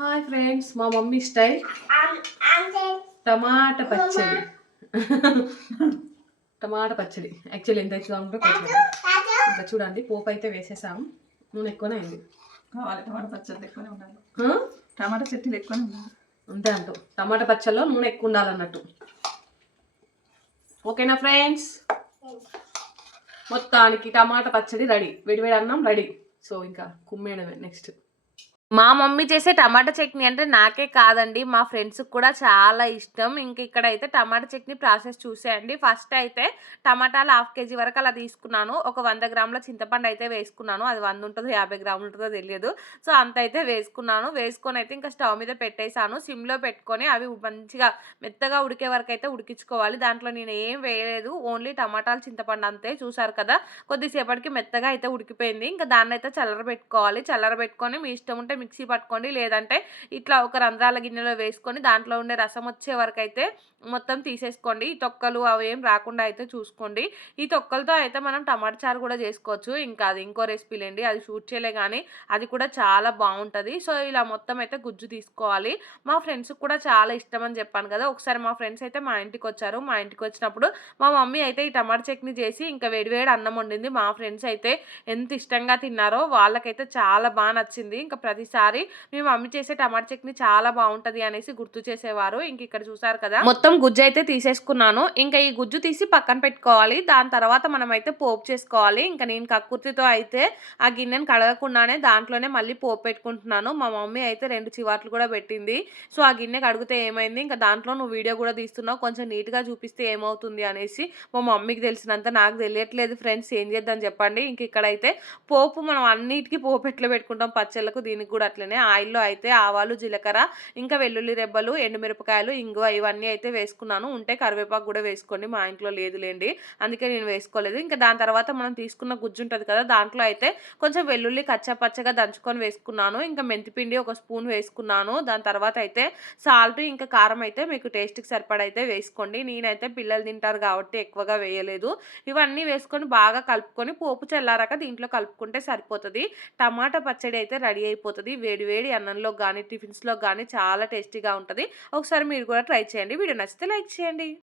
Hi friends మా mummy style. Tomato పచ్చడి. Tomato పచ్చడి. యాక్చువల్లీ ఎంత ఎక్కువ ఉంటుందో కొంచెం ఇంకా చూడండి పోపు అయితే వేసేసాము. నూనె ఎక్కువనే అయింది. కావాలి టమాటా పచ్చడి ఎక్కువనే ఉండాలి? టమాటా చెట్టులు ఎక్కువనే ఉండాలి. అంతే అంటూ టమాటా పచ్చడిలో నూనె ఎక్కువ ఉండాలన్నట్టు. ఓకేనా ఫ్రెండ్స్ మొత్తానికి టమాటా పచ్చడి రెడీ. వేడివేడి అన్నం రెడీ. సో ఇంకా కుమ్మేయడమే నెక్స్ట్ మా మమ్మీ చేసే టమాటా చట్నీ అంటే నాకే కాదండి. మా ఫ్రెండ్స్కి కూడా చాలా ఇష్టం. ఇంక ఇక్కడ అయితే టమాటా చట్నీ ప్రాసెస్ చూసేయండి. ఫస్ట్ అయితే టమాటాలు హాఫ్ కేజీ వరకు అలా తీసుకున్నాను. ఒక వంద గ్రాముల చింతపండు అయితే వేసుకున్నాను. అది వంద ఉంటుందో యాభై గ్రాములు ఉంటుందో తెలియదు. సో అంత అయితే వేసుకున్నాను. వేసుకొని అయితే ఇంకా స్టవ్ మీద పెట్టేశాను. సిమ్లో పెట్టుకొని అవి మంచిగా మెత్తగా ఉడికే వరకు అయితే ఉడికించుకోవాలి. దాంట్లో నేను ఏం వేయలేదు. ఓన్లీ టమాటాలు చింతపండు అంతే. చూసారు కదా? కొద్దిసేపటికి మెత్తగా అయితే ఉడికిపోయింది. ఇంకా దాన్ని అయితే చల్లర పెట్టుకొని మీ ఇష్టం ఉంటే మిక్సీ పట్టుకోండి. లేదంటే ఇట్లా ఒక రంధ్రాల గిన్నెలో వేసుకొని దాంట్లో ఉండే రసం వచ్చే వరకు అయితే మొత్తం తీసేసుకోండి. ఈ తొక్కలు అవి ఏం రాకుండా అయితే చూసుకోండి. ఈ తొక్కలతో అయితే మనం టమాటా చారు కూడా చేసుకోవచ్చు. ఇంకా అది ఇంకో రెసిపీ లేండి అది షూట్ చేయలే కానీ అది కూడా చాలా బాగుంటుంది. సో ఇలా మొత్తం అయితే గుజ్జు తీసుకోవాలి. మా ఫ్రెండ్స్కి కూడా చాలా ఇష్టం అని చెప్పాను కదా. ఒకసారి మా ఫ్రెండ్స్ అయితే మా ఇంటికి వచ్చారు. మా ఇంటికి వచ్చినప్పుడు మా మమ్మీ అయితే ఈ టమాటా చట్నీ చేసి ఇంకా వేడివేడి అన్నం వండింది. మా ఫ్రెండ్స్ అయితే ఎంత ఇష్టంగా తిన్నారో వాళ్ళకైతే చాలా బాగా నచ్చింది. ఇంకా ప్రతిసారి మీ మమ్మీ చేసే టమాటా చట్నీ చాలా బాగుంటుంది అనేసి గుర్తు చేసేవారు. ఇంక ఇక్కడ చూసారు కదా. మొత్తం గుజ్జు అయితే తీసేసుకున్నాను. ఇంకా ఈ గుజ్జు తీసి పక్కన పెట్టుకోవాలి. దాని తర్వాత మనం అయితే పోపు చేసుకోవాలి. ఇంకా నేను కక్కుర్తితో అయితే ఆ గిన్నెను కడగకుండానే దాంట్లోనే మళ్ళీ పోపు పెట్టుకుంటున్నాను. మా మమ్మీ అయితే రెండు చివాట్లు కూడా పెట్టింది. సో ఆ గిన్నె కడిగితే ఏమైంది? ఇంకా దాంట్లో నువ్వు వీడియో కూడా తీస్తున్నావు. కొంచెం నీట్గా చూపిస్తే ఏమవుతుంది అనేసి మా మమ్మీకి తెలిసినంత నాకు తెలియట్లేదు. ఫ్రెండ్స్ ఏం చేద్దాం చెప్పండి? ఇంక ఇక్కడైతే పోపు మనం అన్నిటికీ పోపు ఎట్లా పెట్టుకుంటాం? పచ్చళ్ళకు దీనికి కూడా అట్లనే ఆయిల్లో అయితే ఆవాలు జీలకర్ర ఇంకా వెల్లుల్లి రెబ్బలు ఎండుమిరపకాయలు ఇంగువ ఇవన్నీ అయితే వేసుకున్నాను. ఉంటే కరివేపాకు కూడా వేసుకోండి మా ఇంట్లో లేదులేండి అందుకే నేను వేసుకోలేదు. ఇంకా దాని తర్వాత మనం తీసుకున్న గుజ్జు ఉంటుంది కదా దాంట్లో అయితే కొంచెం వెల్లుల్లి కచ్చపచ్చగా దంచుకొని వేసుకున్నాను. ఇంకా మెంతిపిండి ఒక స్పూన్ వేసుకున్నాను. దాని తర్వాత అయితే సాల్ట్ ఇంకా కారం అయితే మీకు టేస్ట్కి సరిపడైతే వేసుకోండి. నేనైతే పిల్లలు తింటారు కాబట్టి ఎక్కువగా వేయలేదు. ఇవన్నీ వేసుకొని బాగా కలుపుకొని పోపు చల్లారాక దీంట్లో కలుపుకుంటే సరిపోతుంది. టమాటా పచ్చడి అయితే రెడీ అయిపోతుంది. వేడి వేడి అన్నంలో కానీ టిఫిన్స్లో కానీ చాలా టేస్టీగా ఉంటుంది. ఒకసారి మీరు కూడా ట్రై చేయండి. వీడియో నచ్చితే లైక్ చేయండి.